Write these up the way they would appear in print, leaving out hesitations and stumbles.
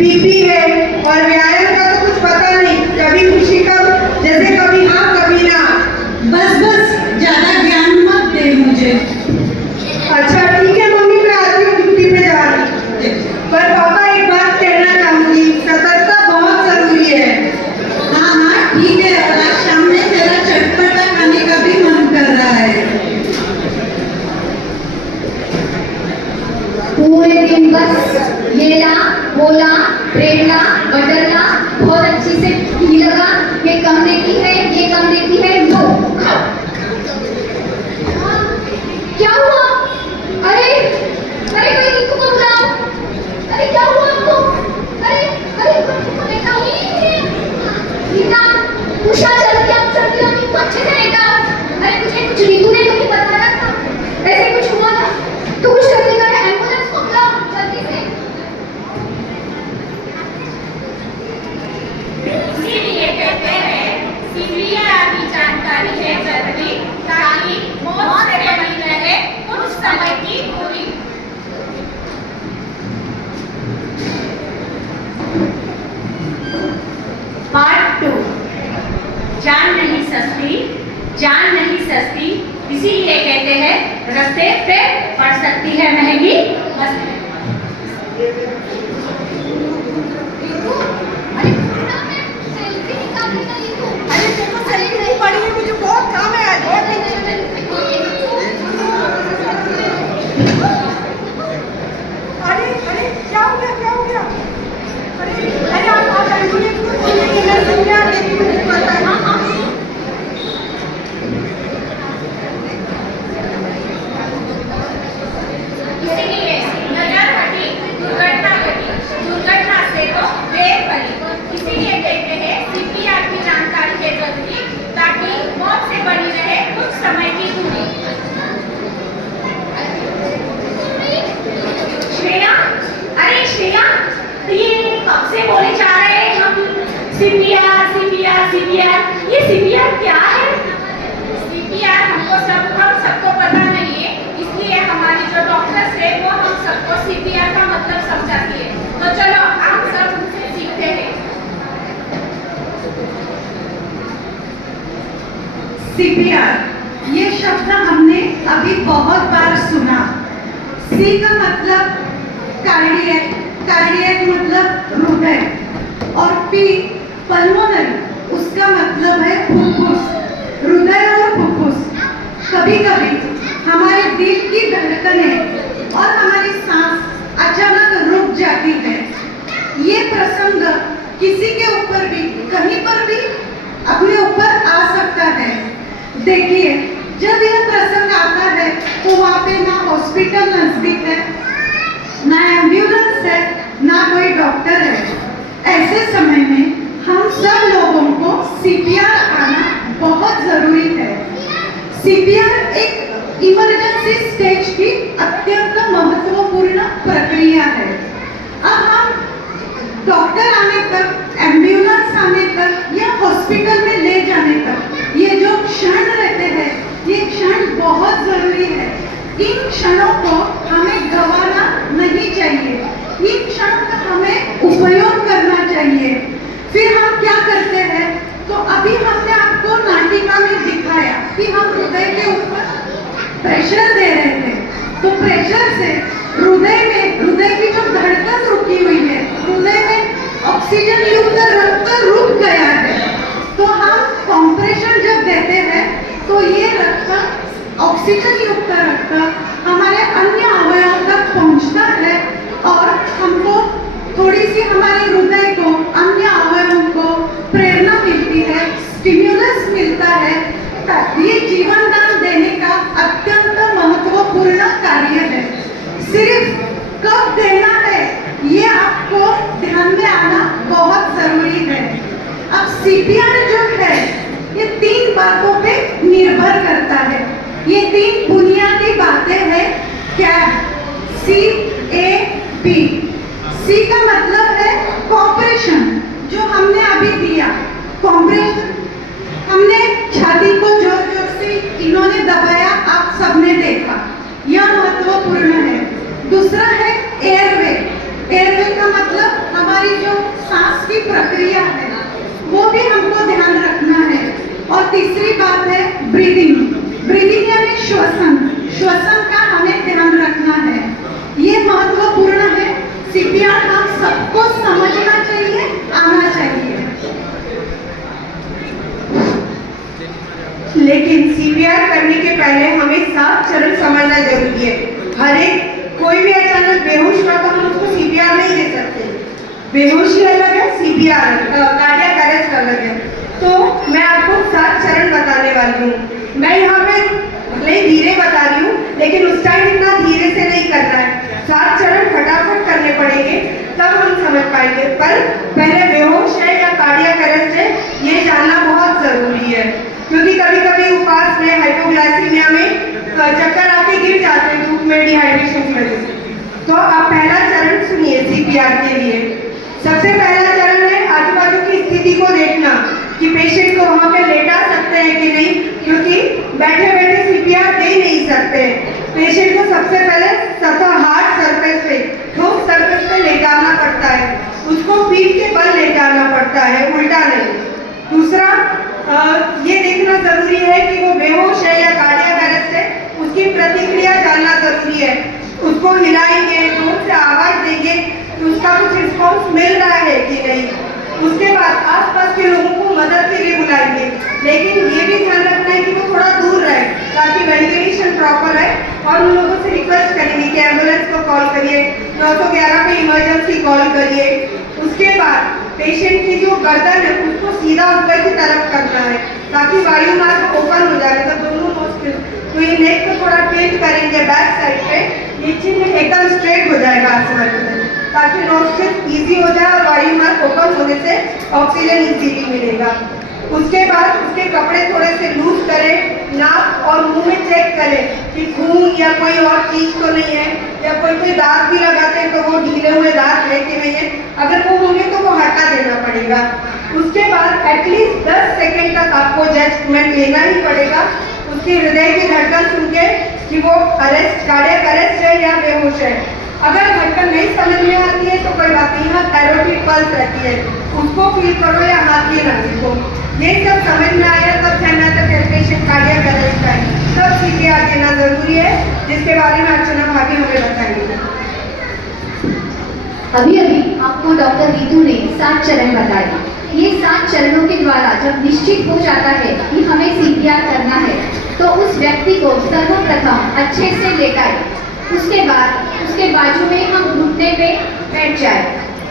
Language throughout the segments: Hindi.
बीपी है और व्यायाम का तो कुछ पता नहीं, कभी खुशी कब जैसे कभी हाँ कभी ना। बस बस ज्यादा ज्ञान मत दे मुझे। अच्छा ठीक है मम्मी, मैं आती हूँ, ड्यूटी पे जा रही हूँ। पर पापा एक बात कहना चाहूंगी, सतर्कता बहुत जरूरी है। हाँ हाँ ठीक है, और आज शाम में मेरा चटपटा खाने का भी मन कर रहा है। पूरे दिन बस ये ला वो ला, ब्रेड ला, बटर ला, बहुत अच्छी से घी लगा, ये कम देती है, ये कम देती है, लो खाओ। क्या हुआ? अरे अरे कोई नीतू को बुलाओ। अरे क्या हुआ आपको? अरे अरे तुमको देखा नीता, उषा जल्दी आप इनको अच्छे से लेकर आओ। अरे कुछ नीतू ने तुम्हें बताया था, ऐसे कुछ हुआ था तो कुछ जल्दी कर, एम्बुलेंस को बुलाओ जल्दी से। इसीलिए कहते हैं सीरिया की जानकारी है जरूरी, ताकि मौत से बनी रहे कुछ समय की दूरी। पार्ट 2, जान नहीं सस्ती, जान नहीं सस्ती, इसीलिए कहते हैं रास्ते पे पड़ सकती है महंगी मस्ती। अरे देखो सेल्फी नहीं पड़ी है, मुझे बहुत काम है आज। अरे अरे क्या हो गया, क्या हो गया? अरे अरे आप एम्बुलेंस को बोलिए, मैं संज्ञा लेती हूँ, मुझे पता है। इसीलिए नजर हटी दुर्घटना घटी, दुर्घटना से तो देर बनी। इसीलिए कहते हैं सीपीआर की जानकारी है जरूरी, ताकि मौत से बनी रहे कुछ समय की दूरी। श्रेया, अरे श्रेया, ये कब से बोले जा रहे हैं हम सीपीआर सीपीआर सीपीआर, ये सीपीआर क्या है? सीपीआर हम सबको पता नहीं है, इसलिए हमारी जो डॉक्टर्स है वो हम सबको सीपीआर का मतलब समझाती है। तो चलो हम सब उनसे सीखते हैं। सीपीआर ये शब्द हमने अभी बहुत बार सुना। सी का मतलब कार्डियक, कार्डियक मतलब हृदय, और पी पल्मोनरी, उसका मतलब है फुफ्फुस, हृदय और फुफ्फुस। कभी कभी हमारे दिल की धड़कनें और हमारी सांस अचानक रुक जाती है। ये प्रसंग किसी के ऊपर भी कहीं पर भी अपने ऊपर आ सकता है। देखिए, जब यह प्रसंग आता है तो वहाँ पे ना हॉस्पिटल नजदीक है, ना एम्बुलेंस है, ना कोई डॉक्टर है। ऐसे समय में हम सब लोगों को सीपीआर आना बहुत जरूरी है। सीपीआर एक इमरजेंसी स्टेज की अत्यंत महत्वपूर्ण प्रक्रिया है। अब हम डॉक्टर आने तक, एम्बुलेंस आने तक या हॉस्पिटल में ले जाने तक ये जो क्षण रहते हैं, ये क्षण बहुत जरूरी है। इन क्षणों को हमें गंवाना नहीं चाहिए, इन क्षणों का हमें उपयोग करना चाहिए। फिर हम क्या करते हैं, तो अभी हमने आपको नाटिका में दिखाया कि हम हृदय के ऊपर प्रेशर दे रहे थे, तो प्रेशर से हृदय की जो धड़कन रुकी हुई है, हृदय में ऑक्सीजन युक्त रक्त रुक गया है। तो हम कंप्रेशन जब देते हैं तो ये रक्त, ऑक्सीजन युक्त रक्त हमारे अन्य अवयवों तक पहुंचता है और हमको थोड़ी सी हमारे हृदय को, अन्य अवयवों को प्रेरणा मिलती है, स्टिम्युलस मिलता है। ये जीवन दान देने का अत्यंत महत्वपूर्ण कार्य है। सिर्फ कब देना है ये आपको ध्यान में आना बहुत जरूरी है। अब सीपीआर जो है ये 3 बातों पे निर्भर करता है। ये 3 बुनियादी बातें हैं। क्या? CAP। सी का मतलब है कॉम्प्रेशन, जो हमने अभी दिया। कॉम्प्रेशन हमने छाती को जोर जोर से इन्होंने दबाया, आप सबने देखा, यह महत्वपूर्ण है। दूसरा है एयरवे। एयरवे का मतलब हमारी ब्रीदिंग यानी श्वसन। श्वसन का हमें ध्यान रखना है, ये महत्वपूर्ण है। सीपीआर हम सबको समझना चाहिए, आना चाहिए। लेकिन सीपीआर करने के पहले हमें 7 चरण समझना जरूरी है। हर एक कोई भी अचानक बेहोश हुआ तो हम उसको सीपीआर नहीं दे सकते। बेहोशी अलग है, सीपीआर कार्डियक अरेस्ट अलग है। तो मैं आपको 7 चरण बताने वाली हूँ। मैं यहाँ पे भले ही धीरे बता रही हूँ, लेकिन उस टाइम इतना धीरे से नहीं करना है। 7 चरण फटाफट करने पड़ेंगे, तब हम समझ पाएंगे। पर पहले बेहोश है या कार्डियक अरेस्ट है, ये जानना बहुत जरूरी है, क्योंकि कभी कभी उपवास में, हाइपोग्लाइसीमिया में चक्कर आके गिर जाते हैं धूप में, डिहाइड्रेशन की वजह से। तो अब पहला चरण सुनिए सीपीआर के लिए। सबसे पहला चरण है आजू बाजू की स्थिति को देखना कि पेशेंट को वहाँ पे लेटा सकते हैं कि नहीं, क्योंकि बैठे बैठे सीपीआर दे नहीं सकते। पेशेंट को सबसे पहले सतह हार्ड सरफेस पे, ठोस सरफेस पे लेटाना पड़ता है, उसको पीठ के बल लेटाना पड़ता है, उल्टा नहीं। दूसरा ये देखना जरूरी है कि वो बेहोश है या कार्डियक अरेस्ट है, उसकी प्रतिक्रिया जानना जरूरी है। उसको हिलाएंगे, जोर से आवाज देंगे तो उसका कुछ रिस्पॉन्स मिल रहा है कि नहीं। उसके बाद आसपास के लोगों को मदद के लिए बुलाएंगे, लेकिन ये भी ध्यान रखना है कि वो थोड़ा दूर रहे ताकि वेंटिलेशन प्रॉपर है। और उन लोगों से रिक्वेस्ट करेंगे कि एम्बुलेंस को कॉल करिए, 911 पे इमरजेंसी कॉल करिए। उसके बाद पेशेंट की जो गर्दन है उसको सीधा ऊपर की तरफ करना है ताकि वायु मार्ग ओपन हो जाए, तो दोनों नोस्ट्रिल। तो ये नेक को थोड़ा टिल्ट करेंगे बैक साइड पे, ये चिन्ह एकदम स्ट्रेट हो जाएगा आसमान की तरफ, ताकि नोस्ट्रिल इजी हो जाए और वायु मार्ग ओपन होने से ऑक्सीजन इजीली मिलेगा। उसके बाद उसके कपड़े थोड़े से लूज करें, नाक और मुंह में चेक करें कि खून या कोई और चीज तो नहीं है, या कोई दांत भी लगाते हैं तो वो ढीले हुए दांत है कि नहीं है। अगर वो होंगे तो वो हटा देना पड़ेगा। उसके बाद एटलीस्ट 10 सेकेंड तक आपको जजमेंट लेना ही पड़ेगा उसके हृदय की धड़कन सुन के कि वो अरेस्ट, कार्डियक अरेस्ट है या बेहोश है। अगर धड़कन नहीं समझ में आती है तो कोई बात नहीं, यहाँ थैरोटिक पल्स रहती है, उसको फील करो या हाथ की नाड़ी को। ये सब समझ में आया तब कहना था पेशेंट कार्डियक अरेस्ट है, तब सीपीआर देना जरूरी है, जिसके बारे में अर्चना भाभी हमें बताएंगे। अभी अभी आपको डॉक्टर रीतू ने 7 चरण बताए। ये 7 चरणों के द्वारा जब निश्चित हो जाता है कि हमें सीपीआर करना है, तो उस व्यक्ति को सर्वप्रथम अच्छे से लेटाए। उसके बाद उसके बाजू में हम घुटने पे बैठ जाए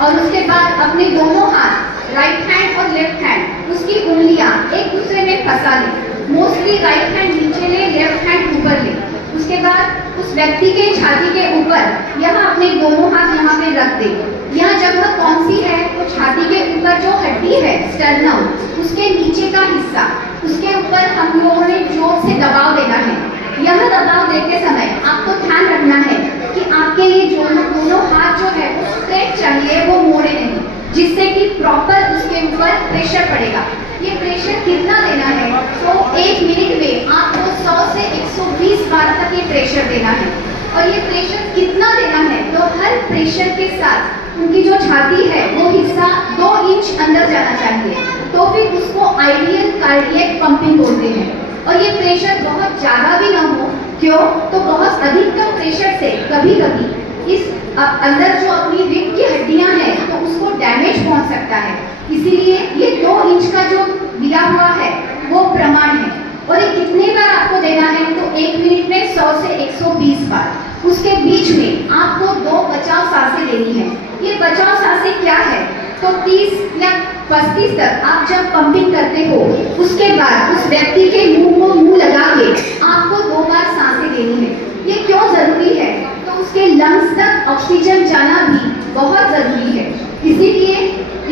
और उसके बाद अपने दोनों हाथ, राइट हैंड और लेफ्ट हैंड, उसकी उंगलियां एक दूसरे में फंसा लें। मोस्टली राइट हैंड नीचे ले, लेफ्ट हैंड ऊपर ले। उसके बाद उस व्यक्ति के छाती के ऊपर यहाँ अपने दोनों हाथ यहाँ पे रख दे। यहाँ जगह कौन सी है? तो छाती के ऊपर जो हड्डी है स्टर्नम, उसके नीचे का हिस्सा, उसके ऊपर हम लोगों ने जोर से दबाव देना है। यह दबाव देते समय आपको ध्यान रखना है कि आपके ये दोनों हाथ जो है वो स्ट्रेट चाहिए, वो मोड़े नहीं, जिससे कि प्रॉपर उसके ऊपर प्रेशर पड़ेगा। ये प्रेशर कितना देना है? तो 1 मिनट में आपको 100 से 120 बार तक ये प्रेशर देना है। और ये प्रेशर कितना देना है? तो हर प्रेशर के साथ उनकी जो छाती है वो हिस्सा 2 इंच अंदर जाना चाहिए, तो फिर उसको आइडियल कार्डियक पंपिंग बोलते हैं। और ये प्रेशर बहुत ज़्यादा भी ना हो, क्यों? तो बहुत अधिकतम प्रेशर से कभी कभी इस अंदर जो अपनी रिब की हड्डियां हैं तो उसको डैमेज पहुंच सकता है। इसीलिए ये 2 इंच का जो दिया हुआ है वो प्रमाण है। और ये कितने बार आपको देना है? तो 1 मिनट में 100 से 120 बार। उसके बीच में आपको 2 बचाव सांसें देनी है। ये बचाव सांसें क्या है? तो 30 या 35 तक आप जब पंपिंग करते हो, उसके बाद उस व्यक्ति के मुंह को मुंह लगा के आपको 2 बार सांसें देनी है। ये क्यों जरूरी है? तो उसके लंग्स तक ऑक्सीजन जाना भी बहुत जरूरी है। इसीलिए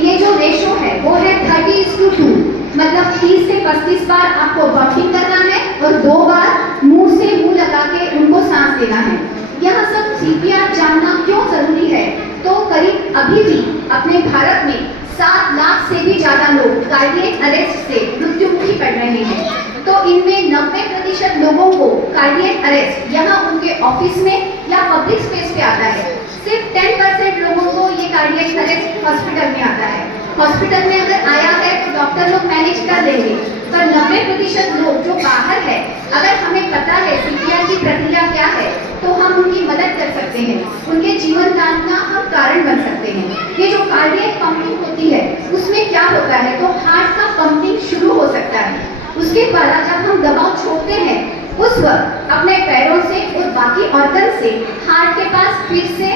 ये जो रेशो है वो है 30:2, मतलब 30 से 35 बार आपको पंपिंग करना है और 2 बार मुंह से मुंह लगा के उनको सांस देना है। यह सब सीपीआर जानना क्यों जरूरी है? तो करीब अभी भी अपने भारत में 7 लाख से भी ज़्यादा लोग कार्डियक अरेस्ट से मृत्युमुखी पड़ रहे हैं। तो इनमें 90% लोगों को कार्डियक अरेस्ट यहाँ उनके ऑफिस में या पब्लिक स्पेस पे आता है। सिर्फ 10% लोगों को ये कार्डियक अरेस्ट हॉस्पिटल में आता है। हॉस्पिटल में अगर आया है तो डॉक्टर लोग मैनेज कर लेंगे, पर 90% लोग जो बाहर है, अगर हमें पता है सीपीआर की प्रक्रिया क्या है, तो हम उनकी मदद कर सकते हैं, उनके जीवन दान का हम कारण बन सकते हैं। ये जो कार्डियक पंपिंग होती है, उसमें क्या होता है, तो हार्ट का पंपिंग शुरू हो सकता है। उसके बाद जब हम दबाव छोड़ते हैं, उस वक्त अपने पैरों से और बाकी ऑर्गन से हार्ट के पास फिर से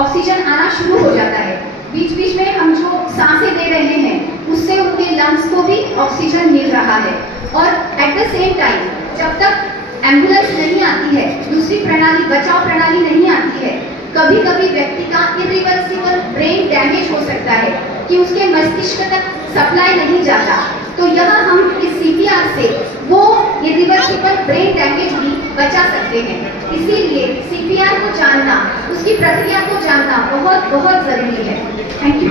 ऑक्सीजन आना शुरू हो जाता है। बीच बीच में हम जो सांसें दे रहे हैं, उससे उनके लंग्स को भी ऑक्सीजन मिल रहा है। और एट द सेम टाइम जब तक एम्बुलेंस नहीं आती है, दूसरी प्रणाली, बचाव प्रणाली नहीं आती है, कभी कभी व्यक्ति का इरिवर्सिबल ब्रेन डैमेज हो सकता है कि उसके मस्तिष्क तक सप्लाई नहीं जाता। तो यह हम इस सीपीआर से वो इरिवर्सिबल ब्रेन डैमेज भी बचा सकते हैं। इसीलिए सीपीआर को जानना, उसकी प्रक्रिया को जानना बहुत बहुत जरूरी है। Thank you.